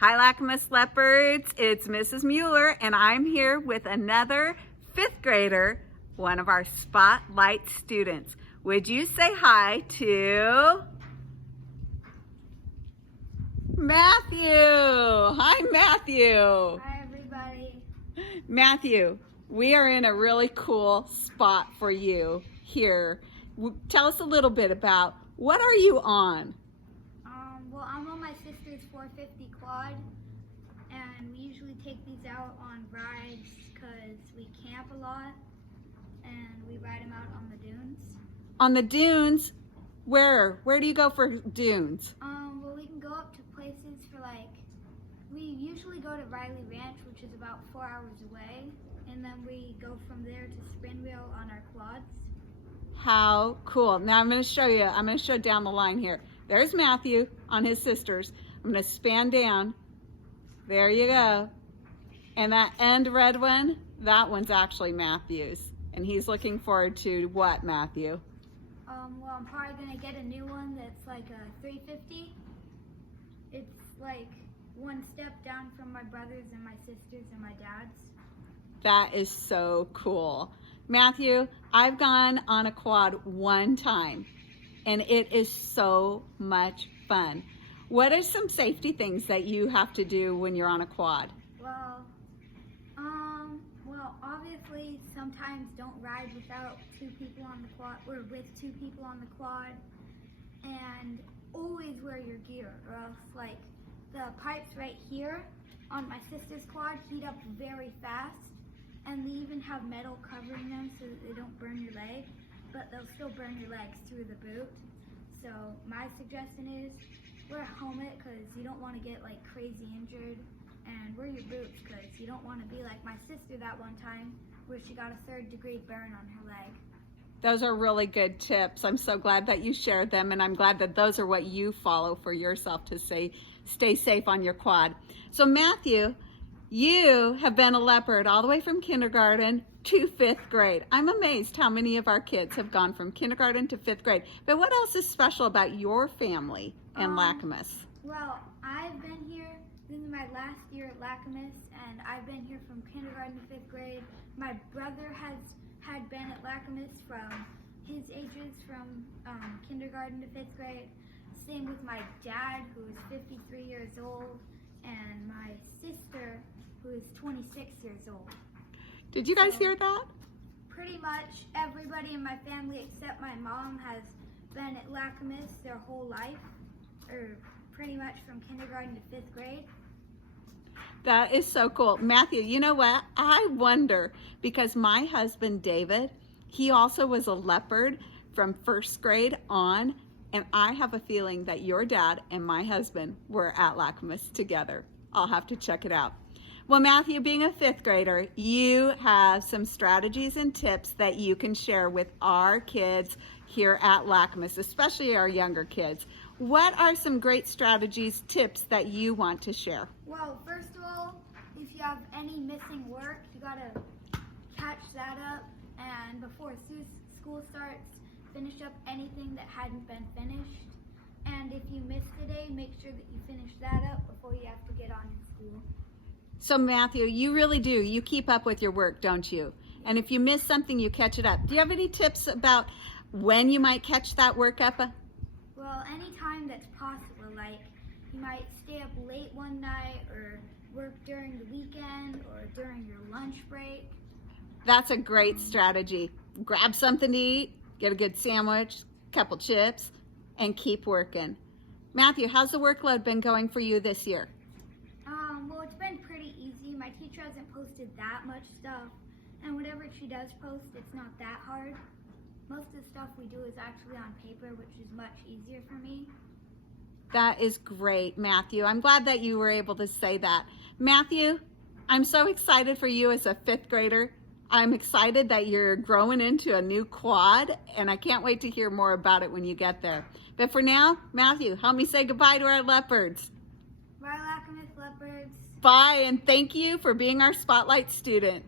Hi Lacamas Leopards, it's Mrs. Mueller and I'm here with another fifth grader, one of our Spotlight students. Would you say hi to Matthew? Hi Matthew. Hi everybody. Matthew, we are in a really cool spot for you here. Tell us a little bit about what are you on? Well, I'm on my sister's 450 quad, and we usually take these out on rides because we camp a lot, and we ride them out on the dunes. On the dunes? Where? Where do you go for dunes? Well, we can go up to places for we usually go to Riley Ranch, which is about 4 hours away, and then we go from there to Springville on our quads. How cool. Now I'm going to show you, I'm going to show down the line here. There's Matthew on his sister's. I'm going to span down. There you go. And that end red one, that one's actually Matthew's. And he's looking forward to what, Matthew? Well, I'm probably going to get a new one that's like a 350. It's like one step down from my brother's and my sister's and my dad's. That is so cool. Matthew, I've gone on a quad one time and it is so much fun. What are some safety things that you have to do when you're on a quad? Well, obviously sometimes don't ride without two people on the quad or with two people on the quad, and always wear your gear or else the pipes right here on my sister's quad heat up very fast. And they even have metal covering them so that they don't burn your leg, but they'll still burn your legs through the boot. So my suggestion is wear a helmet because you don't want to get crazy injured, and wear your boots because you don't want to be like my sister that one time where she got a 3rd-degree burn on her leg. Those are really good tips. I'm so glad that you shared them, and I'm glad that those are what you follow for yourself to stay safe on your quad. So Matthew, you have been a leopard all the way from kindergarten to 5th grade. I'm amazed how many of our kids have gone from kindergarten to 5th grade. But what else is special about your family and Lacamas? Well, I've been here, this is my last year at Lacamas, and I've been here from kindergarten to 5th grade. My brother had been at Lacamas from his ages from kindergarten to 5th grade. Same with my dad, who is 53 years old, and my sister, who is 26 years old. Did you guys hear that? Pretty much everybody in my family except my mom has been at Lacamas their whole life, or pretty much from kindergarten to 5th grade. That is so cool. Matthew, you know what? I wonder, because my husband, David, he also was a leopard from 1st grade on, and I have a feeling that your dad and my husband were at Lacamas together. I'll have to check it out. Well, Matthew, being a 5th grader, you have some strategies and tips that you can share with our kids here at Lacamas, especially our younger kids. What are some great strategies, tips that you want to share? Well, first of all, if you have any missing work, you gotta catch that up, and before school starts, finish up anything that hadn't been finished. And if you missed a day, make sure that you finish that up before you have to get on in school. So Matthew, you really do. You keep up with your work, don't you? And if you miss something, you catch it up. Do you have any tips about when you might catch that work up? Well, anytime that's possible. You might stay up late one night or work during the weekend or during your lunch break. That's a great strategy. Grab something to eat, get a good sandwich, couple chips, and keep working. Matthew, how's the workload been going for you this year? Well, it's been pretty easy. My teacher hasn't posted that much stuff, and whatever she does post, it's not that hard. Most of the stuff we do is actually on paper, which is much easier for me. That is great, Matthew. I'm glad that you were able to say that. Matthew, I'm so excited for you as a 5th grader. I'm excited that you're growing into a new quad, and I can't wait to hear more about it when you get there. But for now, Matthew, help me say goodbye to our leopards. Bye, Lacamas Leopards. Bye, and thank you for being our Spotlight student.